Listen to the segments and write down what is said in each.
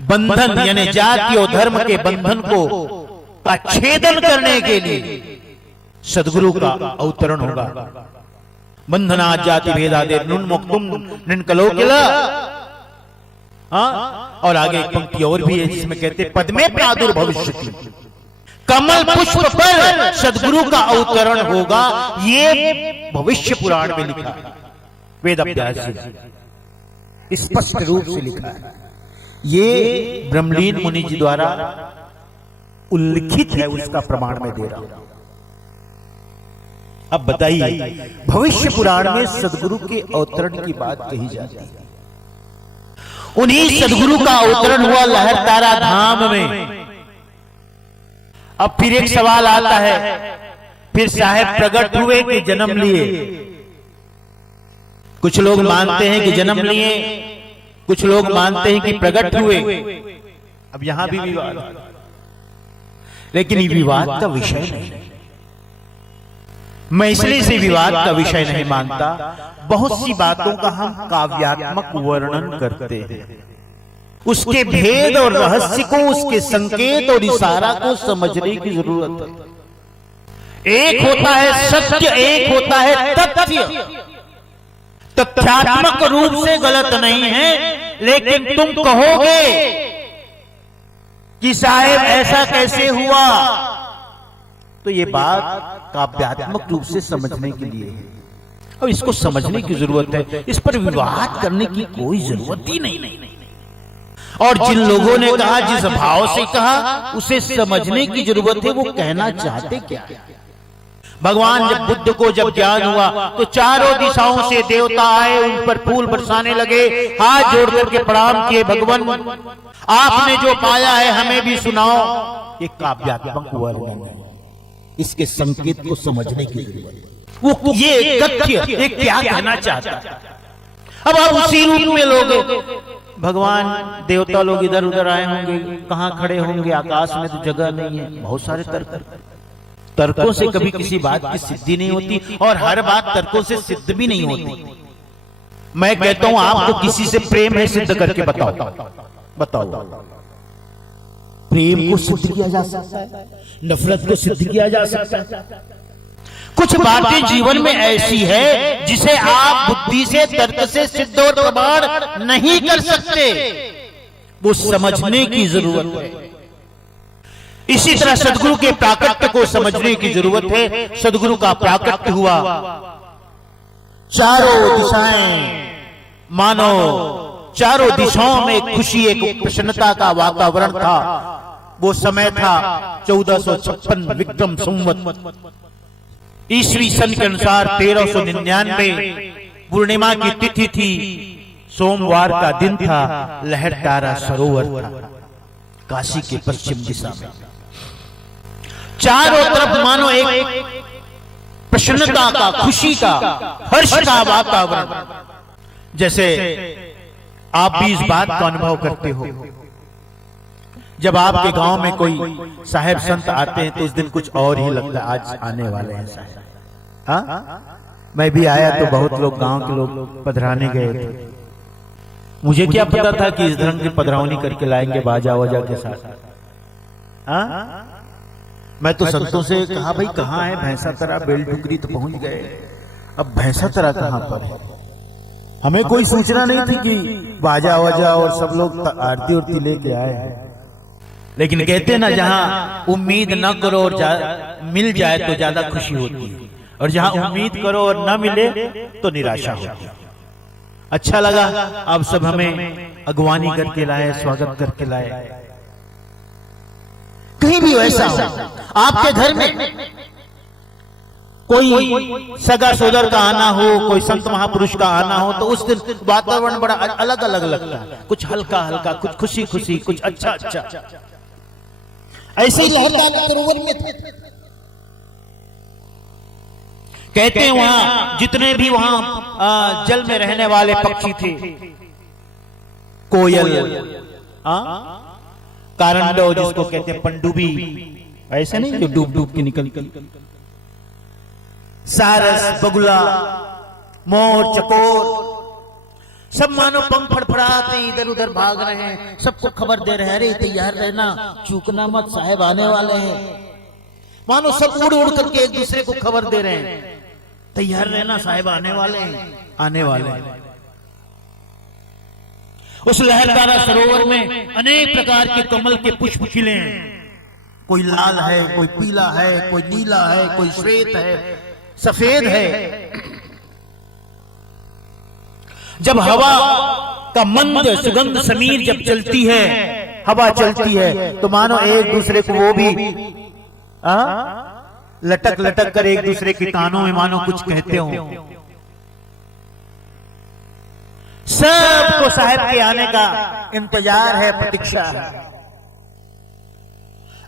बंधन यानी जाति और धर्म के बंधन को का छेदन करने के लिए सदगुरु का अवतरण होगा। बंधना जाति भेदादे नुन्मुक्तुम निन्कलोकिल। और आगे एक पंक्ति और भी है जिसमें कहते पद्मे प्रादुर्भविष्यति, कमल पुष्प पर सदगुरु का अवतरण होगा। ये भविष्य पुराण में लिखा है, वेद अभ्यास से स्पष्ट रूप से लिखा है। ये ब्रह्मलीन मुनि जी द्वारा उल्लिखित है, उसका प्रमाण मैं दे रहा हूं। अब बताइए, भविष्य पुराण में सदगुरु के अवतरण की बात कही जाती है। उन्हीं सदगुरु का अवतरण हुआ लहरतारा धाम में। अब फिर एक सवाल आता है, फिर साहेब प्रकट हुए कि जन्म लिए? कुछ लोग मानते हैं कि जन्म लिए, कुछ लोग मानते हैं कि प्रकट हुए। अब यहां भी विवाद है, लेकिन ये विवाद का विषय नहीं। मैं इसलिए से विवाद का विषय नहीं मानता, बहुत सी बातों का हम काव्यात्मक वर्णन करते हैं, उसके भेद और रहस्य को, उसके संकेत और इशारा को समझने की जरूरत है। एक होता है सत्य, एक होता है तथ्य। तथ्यात्मक रूप से गलत नहीं है, लेकिन तुम कहोगे कि साहेब ऐसा कैसे हुआ, तो ये बात काव्यात्मक रूप से समझने के लिए है और इसको समझने की जरूरत है। इस पर विवाद करने की कोई जरूरत ही नहीं। और जिन लोगों ने कहा, जिस भाव से कहा, उसे समझने की जरूरत है। वो कहना चाहते क्या है? भगवान जब बुद्ध को जब ज्ञान हुआ तो चारों दिशाओं से देवता आए, उन पर फूल बरसाने लगे, हाथ जोड़ करके प्रणाम किए, भगवान आपने जो पाया है हमें भी सुनाओ। ये काव्यात्मक वर्णन है, इसके संकेत को समझने की जरूरत है। वो ये तथ्य ये क्या कहना चाहता है। अब आप उसी रूप में लोग, भगवान देवता लोग इधर उधर आए होंगे, कहां खड़े होंगे, आकाश में तो जगह नहीं है। बहुत सारे तर्कों से कभी किसी बात की सिद्धि नहीं होती, और हर बात तर्कों से सिद्ध भी नहीं होती। मैं कहता हूं आपको किसी से प्रेम है, सिद्ध करके बताओ। प्रेम को सिद्ध किया जा सकता है, नफरत को सिद्ध किया जा सकता है। कुछ बातें जीवन में ऐसी है जिसे आप बुद्धि से, तर्क से सिद्ध और प्रमाण नहीं कर सकते, वो समझने की जरूरत है। इसी तरह सदगुरु के प्राकट्य को समझने की जरूरत है। सदगुरु का प्राकट्य हुआ, चारों दिशाएं मानो, चारों दिशाओं में एक खुशी, एक प्रसन्नता का वातावरण था। वो समय था 1456 विक्रम संवत ईस्वी सन के अनुसार 1399 पूर्णिमा की तिथि थी, सोमवार का दिन था, लहरतारा सरोवर था काशी के पश्चिम दिशा में। चारों तरफ मानो एक प्रसन्नता का, खुशी का, हर्ष का वातावरण। जैसे आप भी इस बात का अनुभव करते हो, जब आपके गांव में कोई साहेब संत आते हैं तो उस दिन कुछ और ही लगता है, आज आने वाले हैं साहेब। हाँ, मैं भी आया तो बहुत लोग, गांव के लोग पधराने गए थे। मुझे क्या पता था कि इस ढंग की पधरावनी करके लाएंगे बाजा वाजा के साथ। हाँ, मैं तो संतों से कहा, भाई कहाँ है भैंसा तरा, बेल टुकरी तो पहुंच गए, अब भैंसा तरा कहाँ पर है? हमें कोई सूचना नहीं थी कि बाजा वाजा और सब लोग आरती उरती लेके आए हैं। लेकिन कहते ना, जहां उम्मीद न करो और मिल जाए तो ज्यादा खुशी होती है, और जहां उम्मीद करो और न मिले तो निराशा होती है। अच्छा लगा, आप सब हमें अगवानी करके लाए, स्वागत करके लाए। कहीं भी वैसा हो, आपके घर में कोई सगा सोदर का आना हो, कोई संत महापुरुष का आना हो, तो उस दिन वातावरण बड़ा अलग अलग लगता है। कुछ हल्का हल्का, कुछ खुशी खुशी, कुछ अच्छा अच्छा। ऐसे ही लहरतारा सरोवर में कहते हैं, वहां जितने भी वहां जल में रहने वाले पक्षी थे, कोयल, कारंडो जिसको कहते हैं, पंडुबी, ऐसे नहीं जो डूब डूब के निकल, सारस, बगुला, मोर, चकोर, सब मानो पंख फड़फड़ाते इधर उधर भाग रहे हैं, सबको खबर दे रहे हैं, अरे तैयार रहना, चूकना मत, साहेब आने वाले हैं। मानो सब उड़ उड़ करके एक दूसरे को खबर दे रहे हैं, तैयार रहना, साहेब आने वाले हैं, आने वाले हैं। उस लहरदारा सरोवर में अनेक प्रकार के कमल के पुष्प खिले हैं, कोई लाल है, कोई पीला है, कोई नीला है, कोई श्वेत है, सफेद है। जब हवा का मंद सुगंध समीर जब चलती है, हवा चलती है, तो मानो एक दूसरे को वो भी लटक लटक कर एक दूसरे के कानों में मानो कुछ कहते हो। सबको साहब के आने का इंतजार है, प्रतीक्षा है।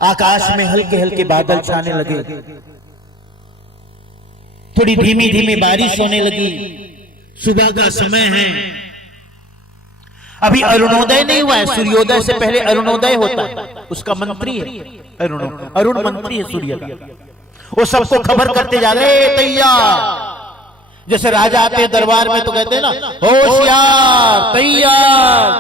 आकाश में हल्के हल्के बादल छाने लगे, थोड़ी धीमी धीमी बारिश होने लगी। सुबह का समय है, अभी अरुणोदय नहीं हुआ है, सूर्योदय से पहले अरुणोदय होता है, उसका मंत्री है अरुण मंत्री है सूर्य का। वो सबको खबर करते जा रहे तैयार, जैसे राजा आते दरबार में तो कहते हैं ना, होशियार तैयार,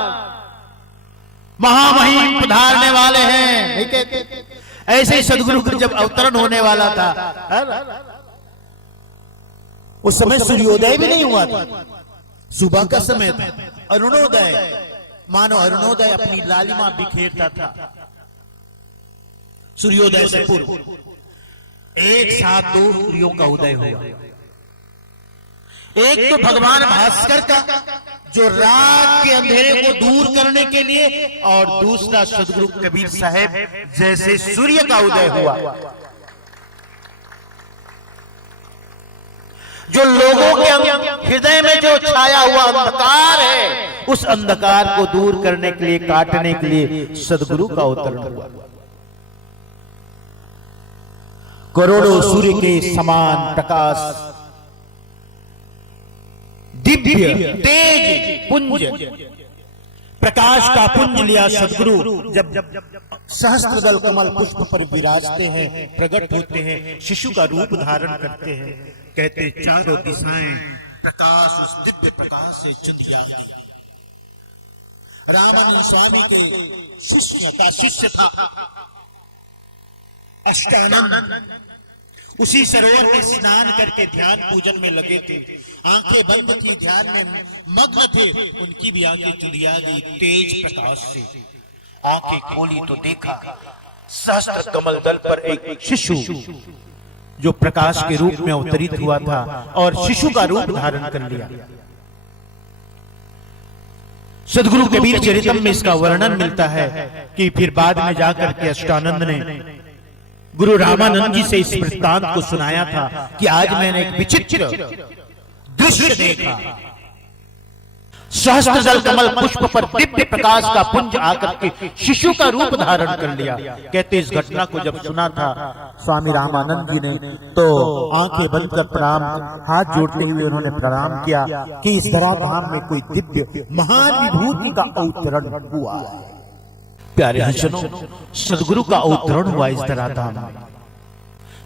महामहिम पधारने वाले हैं, नहीं कहते? ऐसे ही सदगुरु का जब अवतरण होने वाला था, उस समय सूर्योदय भी नहीं हुआ था, सुबह का समय था, अरुणोदय, मानो अरुणोदय अपनी लालिमा बिखेरता था सूर्योदय से पूर्व। एक साथ दो सूर्यों का उदय हुआ, एक तो भगवान भास्कर का जो रात के अंधेरे को दूर करने के लिए, और दूसरा सदगुरु कबीर साहब जैसे सूर्य का उदय हुआ, जो लोगों के हृदय में जो छाया हुआ अंधकार है, उस अंधकार को दूर करने के लिए, काटने के लिए सदगुरु का अवतरण हुआ। करोड़ों सूर्य के समान प्रकाश, दिव्य तेज पुंज, प्रकाश का पुंज लिया सदगुरु जब सहस्त्रदल कमल पुष्प पर विराजते हैं, प्रकट होते हैं, शिशु का रूप धारण करते हैं। कहते चारों दिशाएं प्रकाश, उस दिव्य प्रकाश से चंदियाई। रामानंद स्वामी के शिष्य था अष्टानंद, उसी सरोवर में स्नान करके ध्यान पूजन में लगे थे, आंखें बंद थी, ध्यान में मग्न थे, उनकी भी आंखें चुलिया गई तेज प्रकाश से। आंखें खोली तो देखा सहस्त्र कमल दल पर एक शिशु जो प्रकाश के रूप में अवतरित हुआ था और शिशु का रूप धारण कर लिया। सदगुरु कबीर चरितम में इसका वर्णन मिलता है कि फिर बाद में जाकर के अष्टानंद ने गुरु रामानंद जी से इस वृत्तांत को सुनाया था कि आज मैंने एक विचित्र दृश्य देखा, सहस्त्रदल कमल पुष्प पर दिव्य प्रकाश का पुंज आकर के शिशु का रूप धारण कर लिया। कहते इस घटना को जब सुना था स्वामी रामानंद जी ने, तो आंखें बंद कर प्रणाम, हाथ जोड़ते हुए उन्होंने प्रणाम किया कि इस धराधाम में कोई दिव्य महान विभूति का अवतरण हुआ है। प्यारे हंसनों, सदगुरु का अवतरण हुआ इस धराधाम में।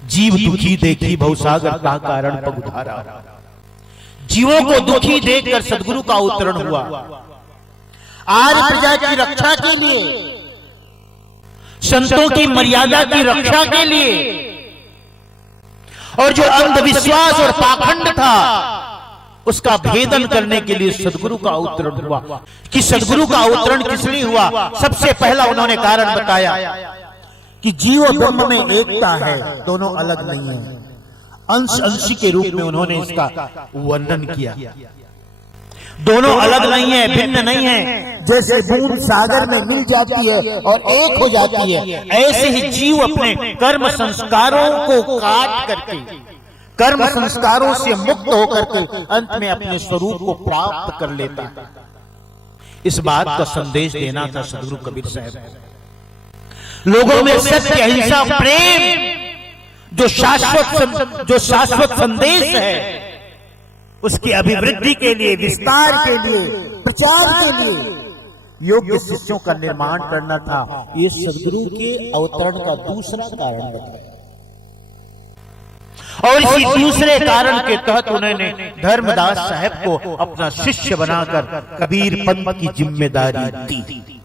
जीव दुखी देखी भवसागर का कारण पगुधारा, जीवों को दुखी देखकर सदगुरु का अवतरण हुआ। आज प्रजा की रक्षा के लिए, संतों की मर्यादा की रक्षा के लिए, और जो अंधविश्वास और पाखंड था उसका भेदन करने के लिए सदगुरु का अवतरण हुआ। कि सदगुरु का अवतरण किस लिए हुआ? सबसे पहला उन्होंने कारण बताया कि जीव और ब्रह्म में एकता है, दोनों अलग नहीं है। अंश अंशी के रूप में उन्होंने इसका वर्णन किया। दोनों अलग नहीं है, भिन्न नहीं है। जैसे बूंद सागर में मिल जाती है और एक हो जाती है, ऐसे ही जीव अपने कर्म संस्कारों को काट करके, कर्म संस्कारों से मुक्त होकर के अंत में अपने स्वरूप को प्राप्त कर लेता है। इस बात का संदेश देना था सदगुरु कबीर साहब। लोगों में सत्य, अहिंसा, प्रेम जो शाश्वत संदेश है, उसकी अभिवृद्धि के लिए, विस्तार के लिए, प्रचार के लिए योग्य शिष्यों का निर्माण करना था। ये सदगुरु के अवतरण का दूसरा कारण बताया। और इसी दूसरे कारण के तहत उन्होंने धर्मदास साहब को अपना शिष्य बनाकर कबीर पंथ की जिम्मेदारी दी।